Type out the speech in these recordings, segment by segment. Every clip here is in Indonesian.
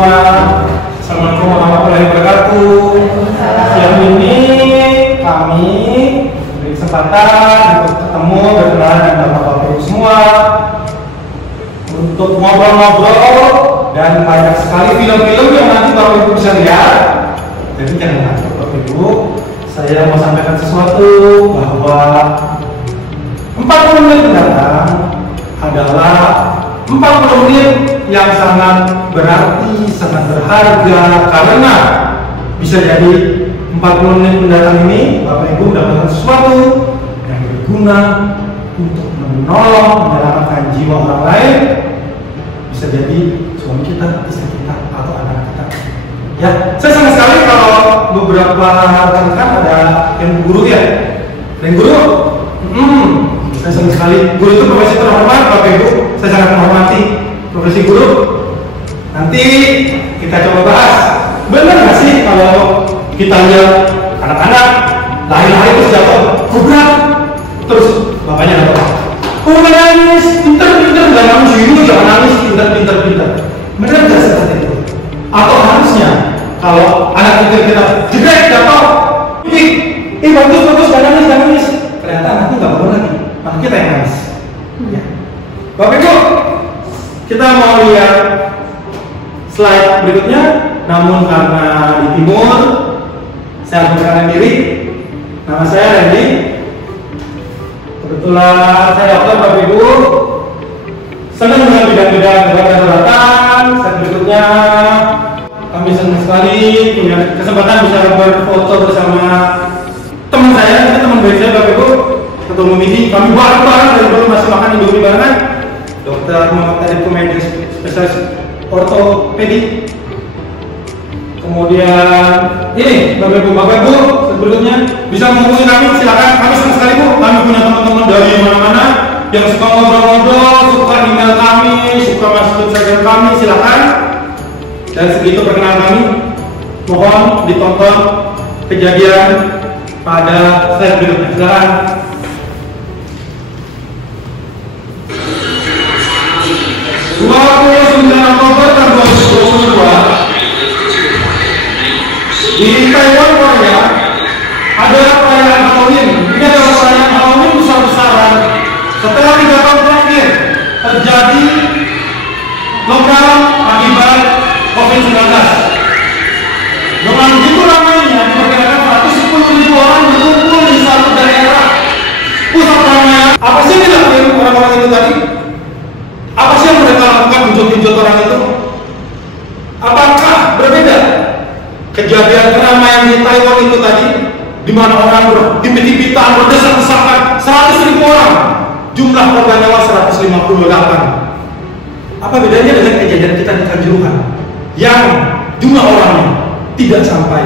semua. Assalamualaikum warahmatullahi wabarakatuh. Siang ini kami beri kesempatan untuk ketemu, berkenalan dengan Bapak Ibu semua, untuk ngobrol-ngobrol dan banyak sekali film-film yang nanti Bapak Ibu bisa lihat. Jadi jangan takut Bapak Ibu, saya mau sampaikan sesuatu bahwa 40 menit mendatang adalah 40 menit yang sangat berarti, sangat berharga, karena bisa jadi 40 menit mendatang ini Bapak Ibu mendapatkan sesuatu yang berguna untuk menolong, menyelamatkan jiwa orang lain. Bisa jadi suami kita, istri kita, atau anak kita. Ya, saya senang sekali kalau beberapa rekan ada yang guru ya. Dan guru, saya senang sekali. Guru itu profesi terhormat, Bapak Ibu. Saya sangat menghormati profesi guru. Nanti kita coba bahas. Benar nggak sih kalau kita lihat anak-anak lahir terus jatuh, kubrak, terus bapaknya apa? Oh nangis, pintar-pintar, nggak nangis ini, jangan nangis, pintar-pintar. Benar nggak seperti itu? Atau harusnya kalau anak kita jelek jatuh, bagus, nggak nangis, ternyata anaknya nggak bangun lagi, maka kita yang nangis. Ya. Bapak Ibu, kita mau lihat slide berikutnya. Namun karena di timur, saya perkenalkan diri. Nama saya Randy. Kebetulan saya dokter, Bapak Ibu. Senang dengan bidang-bidang kesehatan. Slide berikutnya, kami senang sekali punya kesempatan bisa berfoto bersama teman saya, kita teman baik saya, Bapak Ibu. Ketua umum ini, kami bareng dari dulu masih makan Indomie barengan. Dokter Muhammad Arif Kumedi, spesialis ortopedi. Kemudian ini Bapak Ibu berikutnya bisa menghubungi kami, silakan. Kami senang sekali Bu, kami punya teman-teman dari mana-mana yang suka ngobrol-ngobrol, suka email kami, suka masuk ke Instagram kami, silakan. Dan segitu perkenalan kami. Mohon ditonton kejadian pada slide berikutnya, silakan. Oktober tahun 2022 di Taiwan, Korea, ada perayaan Halloween. Ini adalah perayaan Halloween besar-besaran. Setelah 3 tahun terakhir terjadi lockdown akibat COVID-19. Dengan begitu ramainya, diperkirakan 110.000 orang berkumpul di satu daerah pusat keramaian. Apa sih yang dilakukan orang-orang itu tadi? Apa sih yang mereka lakukan genjot-genjot orang itu? Apakah berbeda kejadian keramaian di Taiwan itu tadi, di mana orang berhimpit-himpitan, berdesak-desakan, 100.000 orang, jumlah korban nyawa 158. Apa bedanya dengan kejadian kita di Kanjuruhan yang jumlah orangnya tidak sampai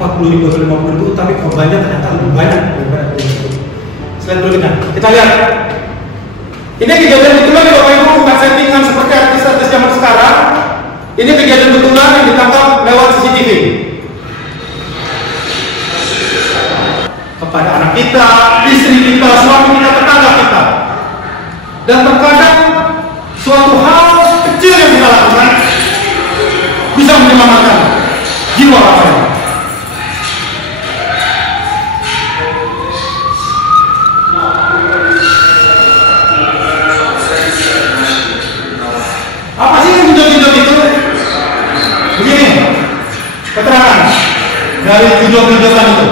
40.000 atau 50.000, tapi korbannya ternyata lebih banyak daripada itu. Selain berikutnya, kita lihat. Ini kejadian betulan ya Bapak Ibu, bukan settingan seperti artis-artis zaman sekarang. Ini kejadian betulan yang ditangkap lewat CCTV. Kepada anak kita, istri kita, suami kita, tetangga kita. Dan terkadang suatu hal kecil yang kita lakukan bisa menyelamatkan jiwa orang lain. Apa sih yang genjot-genjot itu? Begini, keterangan dari genjot-genjotan itu.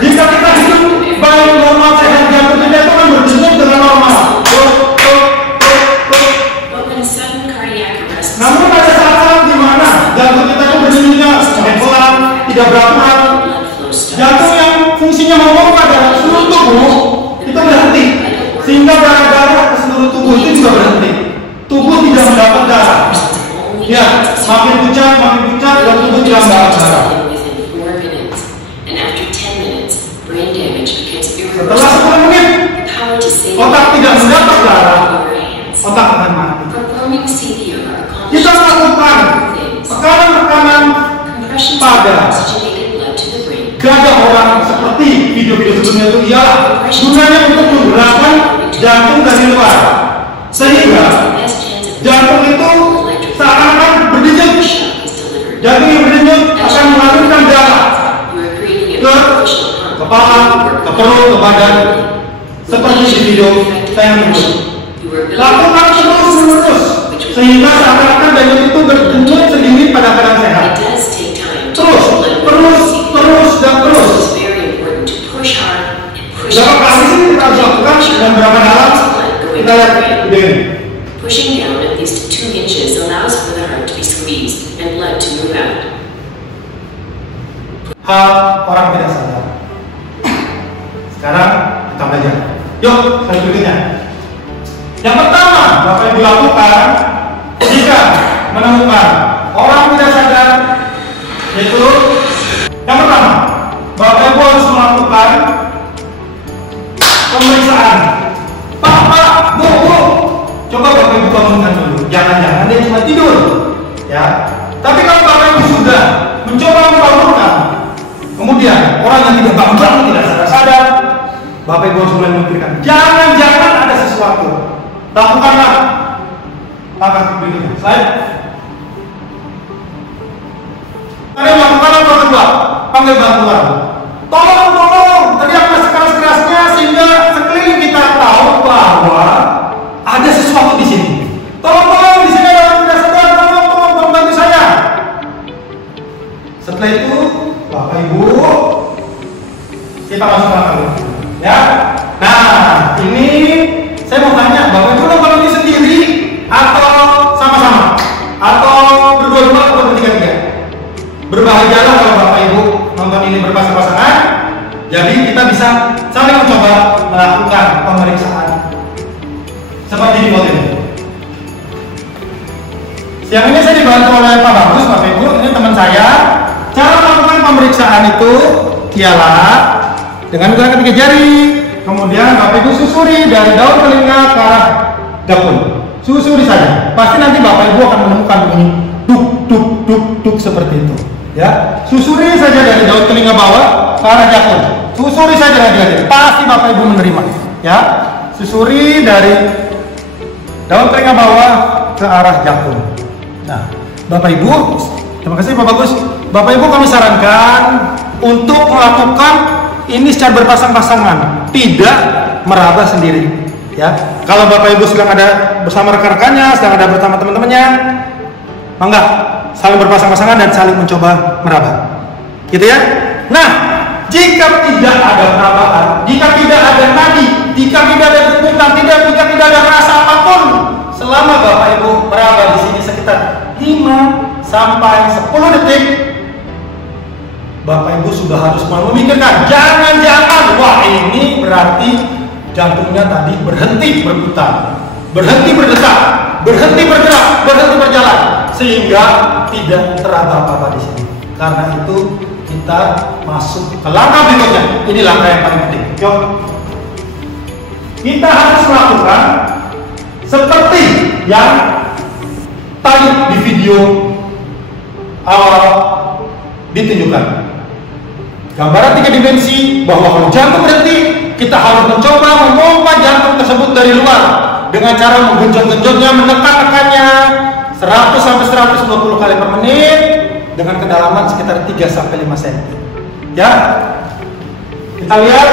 Jika kita hidup baik, normal, sehat, jantung kita itu kan berdenyut dengan normal. Namun ada saat di mana jantung kita itu berdenyutnya pelan, tidak berat. Jantung yang fungsinya memompa darah seluruh tubuh itu berhenti, sehingga darah-darah ke seluruh tubuh itu juga berhenti. Tubuh tidak mendapat darah. Ya, makin pucat, dan tubuh tidak mendapat darah. Setelah 10 menit, otak tidak mendapat darah, otak akan mati. Kita melakukan tekanan pada gajah orang seperti video-video sebelumnya itu ialah gunanya untuk menggerakkan jantung dari luar, sehingga Jantung itu seakan-akan berdenyut. Jantung yang berdenyut akan mengalirkan darah ke kepala, ke perut, ke badan, seperti di video saya menunjuk. Lakukan terus-menerus sehingga seakan-akan denyut itu berdenyut sendiri pada keadaan sehat. Terus dan terus. Berapa kali sih kita harus lakukan dan berapa dalam? Kita lihat video ini. Pushing down at least 2 inches allows for the heart to be squeezed and blood to move out. Hal orang tidak sadar. Sekarang kita belajar. Yuk, selanjutnya. Yang pertama, Bapak Ibu lakukan jika menemukan orang tidak sadar, yaitu yang pertama, Bapak Ibu harus melakukan pemeriksaan. Pak, Bu. Coba Bapak Ibu bangunkan dulu. Jangan-jangan dia cuma tidur, ya. Tapi kalau Bapak Ibu sudah mencoba membangunkan, kemudian orang yang tidak bangun, tidak sadar-sadar, Bapak Ibu harus mulai memikirkan, jangan-jangan ada sesuatu. Lakukanlah langkah berikutnya. Slide. Kalian lakukan langkah kedua, panggil bantuan. Tolong, teriak sekeras-kerasnya sehingga sekeliling kita tahu bahwa ada sesuatu di sini. Tolong, di sini ada orang tidak sadar. Tolong bantu saya. Setelah itu, Bapak Ibu, kita masuk langkah berikutnya. Ya. Nah, ini saya mau tanya, Bapak Ibu nonton ini sendiri atau sama-sama? Atau berdua-dua atau bertiga-tiga? Berbahagialah kalau Bapak Ibu nonton ini berpasang-pasangan. Jadi kita bisa saling mencoba melakukan pemeriksaan seperti di foto ini. Siang ini saya dibantu oleh Pak Bagus, Bapak Ibu, ini teman saya. Cara melakukan pemeriksaan itu ialah dengan menggunakan 3 jari. Kemudian Bapak Ibu susuri dari daun telinga ke arah jakun. Susuri saja. Pasti nanti Bapak Ibu akan menemukan bunyi duk seperti itu. Ya, susuri saja dari daun telinga bawah ke arah jakun. Susuri saja lagi. Pasti Bapak Ibu menerima. Ya, susuri dari daun telinga bawah ke arah jakun. Nah, Bapak Ibu, terima kasih Pak Bagus. Bapak Ibu kami sarankan untuk melakukan ini secara berpasang-pasangan, tidak meraba sendiri. Ya, kalau Bapak Ibu sedang ada bersama rekan-rekannya, sedang ada bersama teman-temannya, mangga saling berpasang-pasangan dan saling mencoba meraba. Gitu ya. Nah, jika tidak ada perabaan, jika tidak ada nadi, jika tidak ada tuntutan, jika tidak ada rasa apapun, selama Bapak Ibu meraba di sini sekitar 5 sampai 10 detik, Bapak Ibu sudah harus memikirkan, jangan-jangan, wah ini berarti jantungnya tadi berhenti berputar, berhenti berdetak, berhenti bergerak, berhenti berjalan, sehingga tidak teraba apa-apa di sini. Karena itu kita masuk ke langkah berikutnya. Ini langkah yang paling penting. Yuk, kita harus melakukan seperti yang tadi di video awal ditunjukkan. Gambaran 3 dimensi bahwa kalau jantung berhenti, kita harus mencoba memompa jantung tersebut dari luar dengan cara menggenjot-genjotnya, menekan-nekannya 100 sampai 120 kali per menit dengan kedalaman sekitar 3 sampai 5 cm. Ya, kita lihat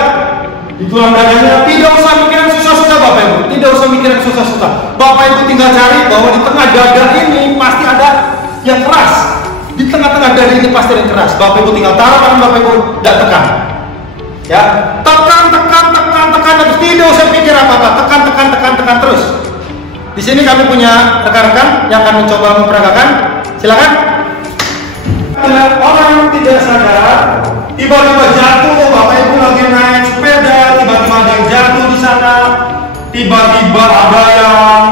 di tulang dadanya, tidak usah mikirin susah-susah Bapak Ibu, tidak usah mikirin susah-susah. Bapak Ibu tinggal cari bahwa di tengah dada ini pasti ada yang keras. Di tengah-tengah dada ini pasti ada yang keras. Bapak Ibu tinggal taruh tangan Bapak Ibu dan tekan. Ya, tekan, terus tidak usah pikir apa-apa, tekan terus. Di sini kami punya rekan-rekan yang akan mencoba memperagakan. Silakan. Ada orang yang tidak sadar, tiba-tiba jatuh. Bapak Ibu lagi naik sepeda, tiba-tiba ada yang jatuh di sana. Tiba-tiba ada yang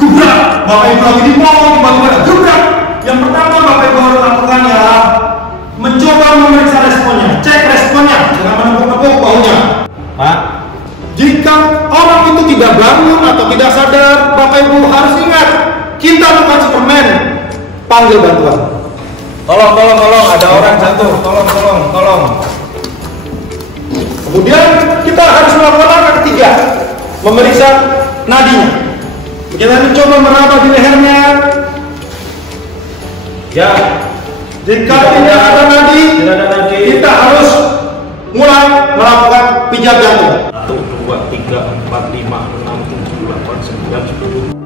gubrak. Bapak Ibu lagi di mall, tiba-tiba ada gubrak. Yang pertama Bapak Ibu harus lakukan ya mencoba memeriksa responnya, cek responnya dengan menepuk-nepuk baunya. Pak, jika orang itu tidak bangun atau tidak sadar, Bapak Ibu harus ingat, kita bukan Superman. Panggil bantuan. Tolong, ada orang jatuh. Tolong. Kemudian kita harus melakukan langkah ketiga, memeriksa nadinya. Kita mencoba meraba di lehernya. Ya. Jika tidak ada nadi, kita harus mulai melakukan pijat jantung. 1, 2, 3, 4, 5, 6, 7, 8, 9, 10.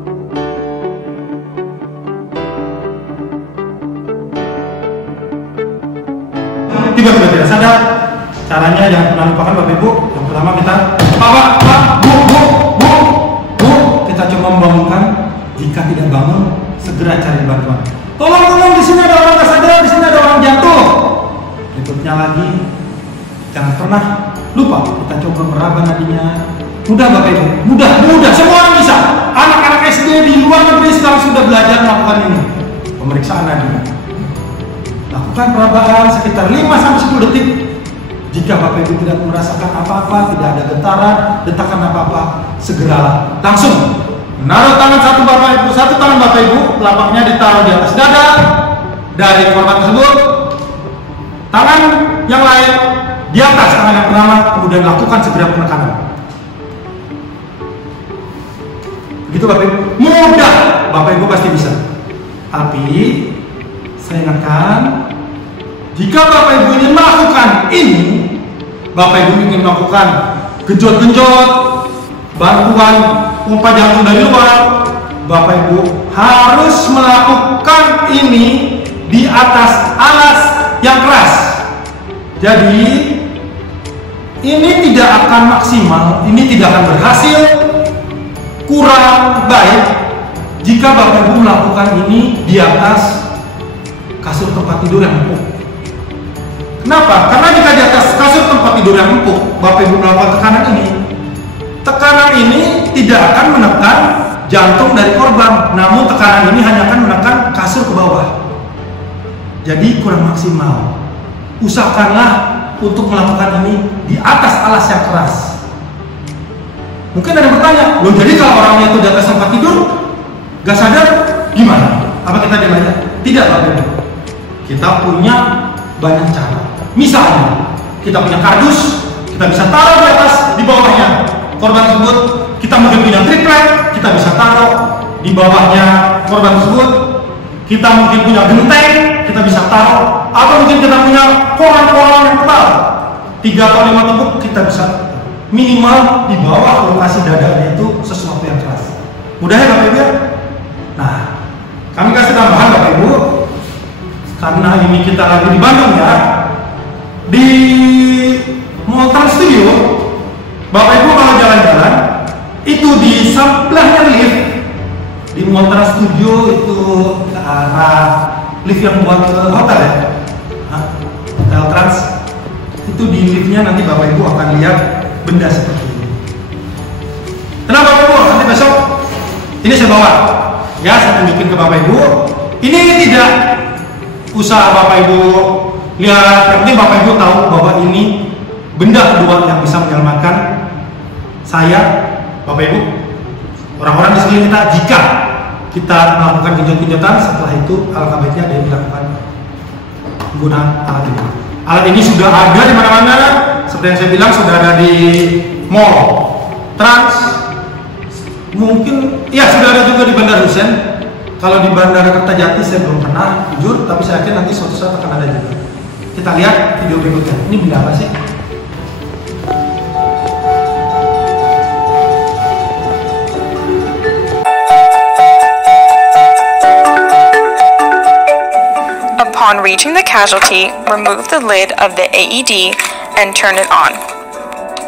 Tiba-tiba tidak sadar. Caranya yang pernah lupakan Bapak Ibu. Yang pertama kita bu. Kita coba membangunkan. Jika tidak bangun, segera cari bantuan. Tolong, di sini ada orang nggak sadar, di sini ada orang jatuh. Berikutnya lagi, jangan pernah lupa kita coba meraba nadinya. Mudah Bapak Ibu, mudah. Semua orang bisa. Anak-anak SD di luar negeri sekarang sudah belajar melakukan ini. Pemeriksaan nadi. Lakukan perabaan sekitar 5-10 detik. Jika Bapak Ibu tidak merasakan apa-apa, tidak ada getaran, detakan apa-apa, segera langsung menaruh tangan satu tangan Bapak Ibu, telapaknya ditaruh di atas dada dari korban tersebut. Tangan yang lain di atas tangan yang pertama, kemudian lakukan segera penekanan. Begitu Bapak Ibu, mudah. Bapak Ibu pasti bisa. Tapi saya ingatkan, jika Bapak Ibu ingin melakukan ini, Bapak Ibu ingin melakukan genjot-genjot, bantuan pompa jantung dari luar, Bapak Ibu harus melakukan ini di atas alas yang keras. Jadi ini tidak akan maksimal, ini tidak akan berhasil, kurang baik jika Bapak Ibu melakukan ini di atas kasur tempat tidur yang empuk. Kenapa? Karena jika di atas kasur tempat tidur yang empuk, Bapak Ibu melakukan tekanan ini tidak akan menekan jantung dari korban, namun tekanan ini hanya akan menekan kasur ke bawah. Jadi kurang maksimal. Usahakanlah untuk melakukan ini di atas alas yang keras. Mungkin ada yang bertanya, loh jadi kalau orangnya itu di atas tempat tidur, gak sadar, gimana? Apa kita diam aja? Tidak, Bapak Ibu. Kita punya banyak cara. Misalnya, kita punya kardus, kita bisa taruh di atas, di bawahnya korban tersebut. Kita mungkin punya triplet, kita bisa taruh di bawahnya korban tersebut. Kita mungkin punya genteng, kita bisa taruh. Atau mungkin kita punya koran-koran yang tebal, 3 atau 5 tumpuk, kita bisa minimal di bawah lokasi dadanya itu sesuatu yang keras. Mudah ya Bapak Ibu ya? Nah, kami kasih tambahan Bapak Ibu, karena ini kita lagi di Bandung ya, di Mall Trans Studio. Bapak Ibu kalau jalan-jalan itu di sebelahnya lift di Mall Trans Studio, itu ke arah lift yang buat ke hotel ya, Hotel Trans. Itu di liftnya nanti Bapak Ibu akan lihat benda seperti ini. Kenapa Bapak Ibu? Nanti besok ini saya bawa ya, saya tunjukin ke Bapak Ibu. Ini tidak usah Bapak Ibu lihat, yang penting Bapak Ibu tahu bahwa ini benda kedua yang bisa menyelamatkan saya, Bapak Ibu, orang-orang di sekeliling kita. Jika kita melakukan genjot-genjotan, setelah itu alangkah baiknya ada yang dilakukan penggunaan alat ini. Alat ini sudah ada di mana-mana, seperti yang saya bilang sudah ada di Mall Trans, mungkin ya sudah ada juga di Bandar Hussein. Kalau di Bandara Kertajati saya belum pernah jujur, tapi saya yakin nanti suatu saat akan ada juga. Kita lihat video berikutnya. Ini benda apa sih? Upon reaching the casualty, remove the lid of the AED and turn it on.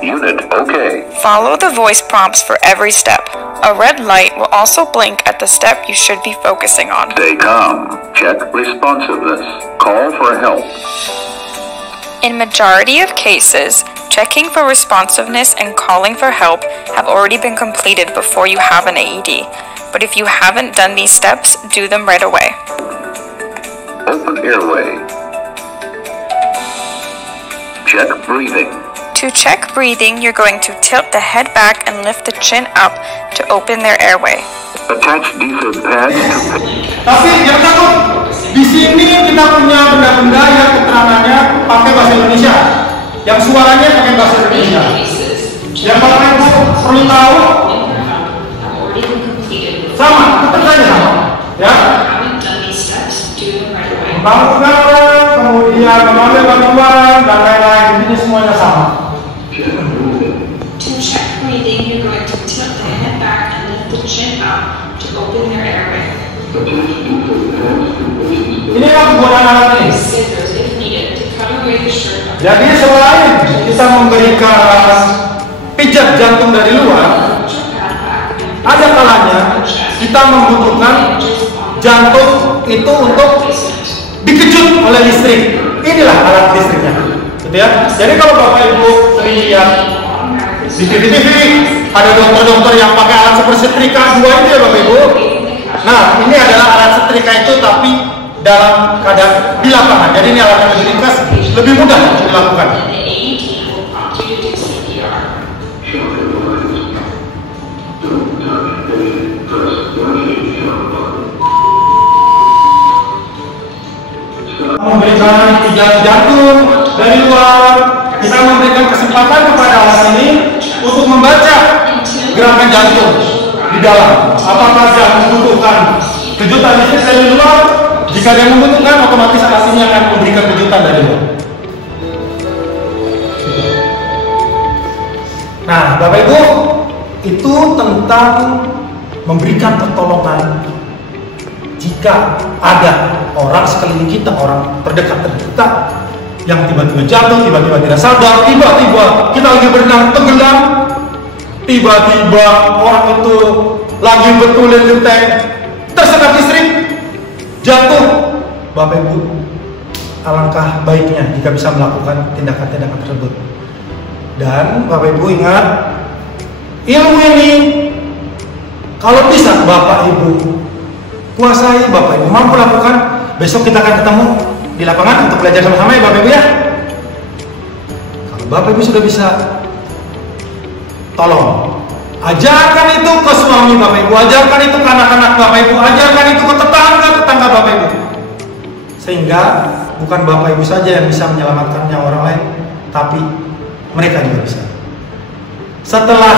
Unit okay. Follow the voice prompts for every step. A red light will also blink at the step you should be focusing on. Stay calm. Check responsiveness. Call for help. In majority of cases, checking for responsiveness and calling for help have already been completed before you have an AED. But if you haven't done these steps, do them right away. Open airway. Check breathing. To check breathing, you're going to tilt the head back and lift the chin up to open their airway. Attach defib pads to... Tapi yang satu, di sini kita punya benda-benda yang keterangannya pakai bahasa Indonesia, yang suaranya pakai bahasa Indonesia. Yang Bapak Ibu perlu tahu, Bangun, kemudian mengambil bantuan dan lain-lain. Ini semuanya sama. To check breathing, you're going to tilt the head back and lift the chin up to open your airway. Ini kan penggunaan alat ini. Scissors, if needed, to cut away the shirt. Jadi selain kita memberikan pijat jantung dari luar, ada kalanya kita membutuhkan jantung itu untuk dikejut oleh listrik. Inilah alat listriknya, gitu ya. Jadi kalau Bapak Ibu sering lihat di TV ada dokter-dokter yang pakai alat seperti setrika 2 itu ya Bapak Ibu. Nah, ini adalah alat setrika itu tapi dalam keadaan di lapangan. Jadi ini alat yang lebih ringkas, lebih mudah untuk dilakukan. Memberikan pijat jantung dari luar, kita memberikan kesempatan kepada alat ini untuk membaca gerakan jantung di dalam. Apakah dia membutuhkan kejutan listrik dari luar? Jika dia membutuhkan, otomatis alat ini akan memberikan kejutan dari luar. Nah, Bapak Ibu, itu tentang memberikan pertolongan jika ada orang sekeliling kita, orang terdekat kita yang tiba-tiba jatuh, tiba-tiba tidak sadar, tiba-tiba kita lagi berenang tenggelam, tiba-tiba orang itu lagi betulin genteng, tersengat listrik, jatuh. Bapak Ibu, alangkah baiknya jika bisa melakukan tindakan-tindakan tersebut. Dan Bapak Ibu ingat, ilmu ini kalau bisa Bapak Ibu kuasai, Bapak Ibu mampu lakukan, besok kita akan ketemu di lapangan untuk belajar sama-sama ya Bapak Ibu ya. Kalau Bapak Ibu sudah bisa, tolong ajarkan itu ke suami Bapak Ibu, ajarkan itu ke anak-anak Bapak Ibu, ajarkan itu ke tetangga-tetangga Bapak Ibu, sehingga bukan Bapak Ibu saja yang bisa menyelamatkan nyawa orang lain, tapi mereka juga bisa. Setelah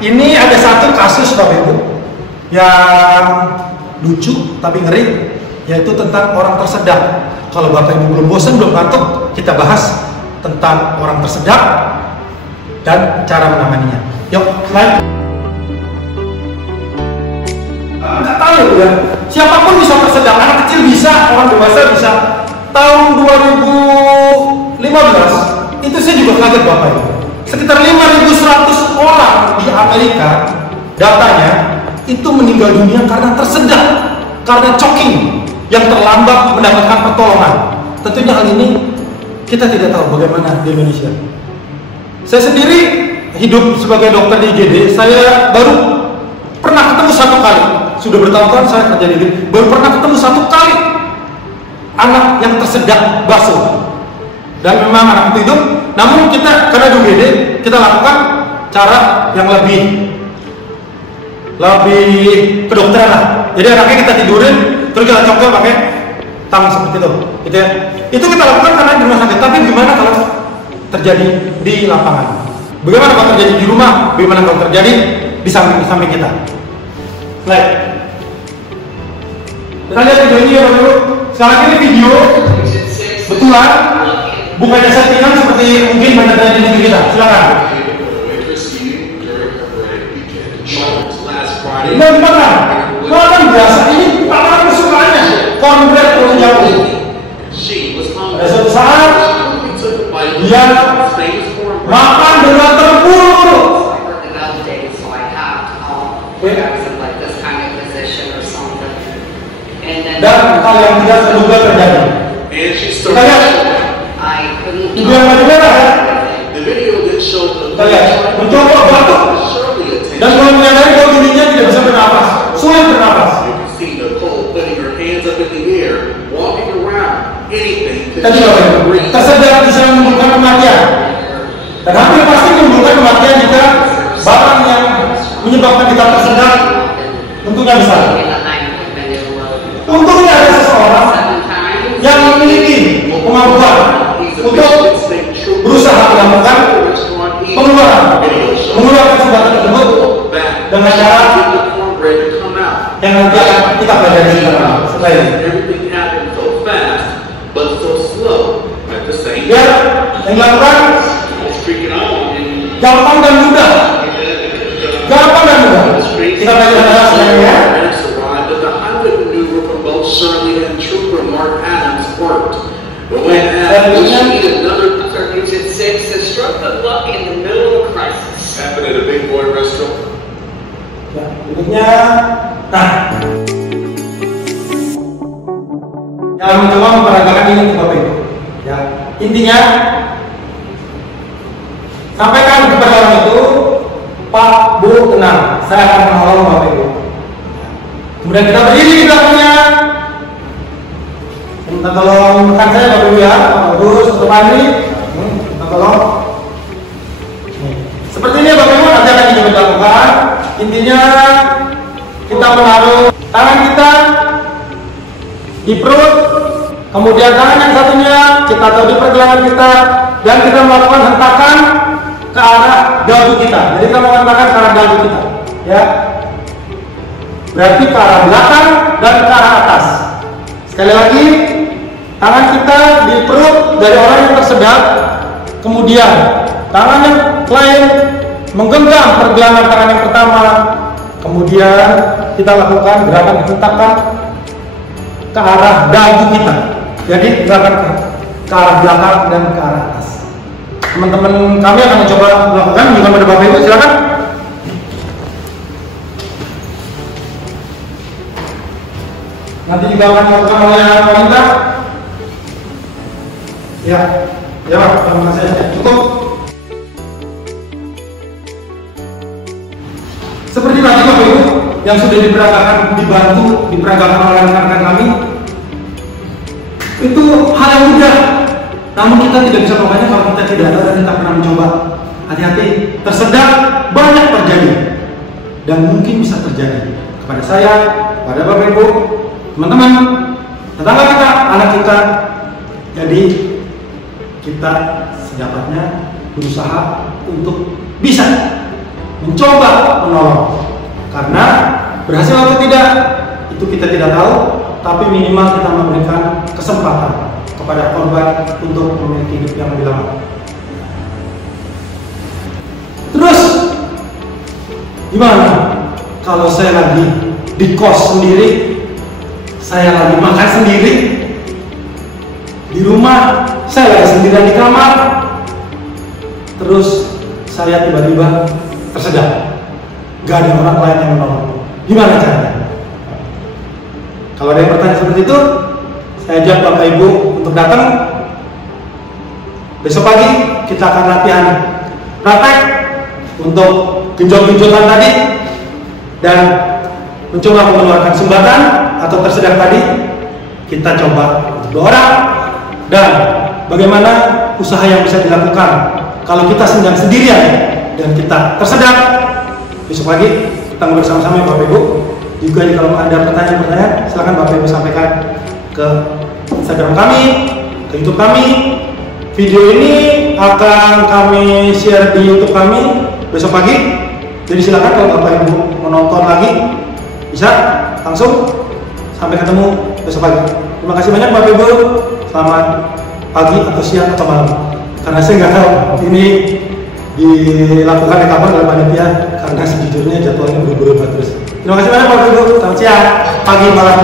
ini ada satu kasus Bapak Ibu yang lucu tapi ngeri, yaitu tentang orang tersedak. Kalau Bapak Ibu belum bosan, belum ngantuk, kita bahas tentang orang tersedak dan cara menanganinya. Yuk, slide. Nggak tahu ya, siapapun bisa tersedak, anak kecil bisa, orang dewasa bisa. Tahun 2015 itu saya juga kaget Bapak Ibu. Sekitar 5.100 orang di Amerika datanya itu meninggal dunia karena tersedak, karena choking, yang terlambat mendapatkan pertolongan. Tentunya hal ini kita tidak tahu bagaimana di Indonesia. Saya sendiri hidup sebagai dokter di IGD, saya baru pernah ketemu 1 kali. Sudah bertahun-tahun saya kerja di IGD, baru pernah ketemu 1 kali anak yang tersedak basuh. Dan memang anak itu hidup, namun kita karena di IGD kita lakukan cara yang lebih kedokteran lah. Jadi anaknya kita tidurin, terus kita congkel pakai tang seperti itu, gitu ya. Itu kita lakukan karena di rumah sakit. Tapi gimana kalau terjadi di lapangan? Bagaimana kalau terjadi di rumah? Bagaimana kalau terjadi di samping kita? Slide. Kita lihat video ini ya Bapak Ibu. Sekarang ini video betulan, bukannya settingan seperti mungkin banyak terjadi di kita. Silakan. Ini gimana? Kan biasa, ini tantangan kesukaannya. Cornbread terlalu jauh. Ada suatu saat dia makan dengan terburu-buru. Dan hal yang tidak terduga terjadi. Kita lihat video yang baju merah ya. Kita lihat mencoba batuk. Dan kalau menyadari bahwa dirinya tidak bisa bernapas, sulit bernapas. Kita juga tersedak bisa menimbulkan kematian. Dan hampir pasti menimbulkan kematian jika barang yang menyebabkan kita tersedak tentunya besar. Untungnya ada seseorang yang memiliki kemampuan untuk berusaha melakukan mengeluarkan senjata tersebut dengan cara yang nanti akan kita pelajari setelah ini. so slow. At the same Ya, yang dilakukan gampang dan mudah. Gampang dan mudah. Kita belajar hasilnya ya. But the Heimlich maneuver from both Shirley and Trooper Mark Adams worked. But when Adams needed another Agent 6 has struck the luck in the middle of a crisis. happened at a big boy restaurant. Ya, berikutnya, nah, yang mencoba memperagakan ini ke Bapak Ibu. Ya, intinya sampaikan kepada orang itu, Pak, Bu, tenang, saya akan menolong Bapak Ibu. Kemudian kita berdiri di belakangnya, minta tolong rekan saya Bapak Ibu ya, Pak Agus, Pak Andri, minta tolong. Seperti ini Bapak Ibu nanti akan kita lakukan. Intinya kita menaruh tangan kita di perut, kemudian tangan yang satunya kita taruh di pergelangan kita, dan kita melakukan hentakan ke arah dagu kita. Jadi kita melakukan hentakan ke arah dagu kita, ya. Berarti ke arah belakang dan ke arah atas. Sekali lagi, tangan kita di perut dari orang yang tersedak, kemudian tangan yang lain menggenggam pergelangan tangan yang pertama, kemudian kita lakukan gerakan hentakan ke arah dagu kita. Jadi gerakan ke arah belakang dan ke arah atas. Teman-teman kami akan mencoba melakukan. Jika ada Bapak Ibu silakan. Nanti juga akan dilakukan oleh wanita. Ya, ya Pak, terima kasih. Cukup. Seperti tadi Bapak Ibu yang sudah dibantu diperagakan oleh rekan-rekan kami, itu hal yang mudah. Namun kita tidak bisa melakukannya kalau kita tidak tahu dan kita pernah mencoba. Hati-hati, tersedak banyak terjadi dan mungkin bisa terjadi kepada saya, pada Bapak Ibu, teman-teman, tetangga kita, anak kita. Jadi kita sedapatnya berusaha untuk bisa mencoba menolong, karena berhasil atau tidak itu kita tidak tahu, tapi minimal kita memberikan kesempatan kepada korban untuk memiliki hidup yang lebih lama. Terus gimana kalau saya lagi di kos sendiri, saya lagi makan sendiri di rumah, saya lagi sendirian di kamar, terus saya tiba-tiba tersedak, gak ada orang lain yang menolong. Gimana caranya? Kalau ada yang bertanya seperti itu, saya ajak Bapak Ibu untuk datang. Besok pagi kita akan latihan praktek untuk genjot-genjotan tadi dan mencoba mengeluarkan sumbatan atau tersedak tadi. Kita coba untuk 2 orang, dan bagaimana usaha yang bisa dilakukan kalau kita sedang sendirian dan kita tersedak. Besok pagi kita ngobrol sama-sama Bapak Ibu. Juga kalau ada pertanyaan-pertanyaan, silakan Bapak Ibu sampaikan ke Instagram kami, ke YouTube kami. Video ini akan kami share di YouTube kami besok pagi. Jadi silakan kalau Bapak Ibu menonton lagi, bisa langsung. Sampai ketemu besok pagi. Terima kasih banyak Bapak Ibu. Selamat pagi atau siang atau malam. Karena saya nggak tahu ini dilakukan di kapan oleh panitia, karena sejujurnya jadwalnya berubah-ubah terus. Terima kasih banyak Bapak Ibu. Selamat siang, pagi, malam.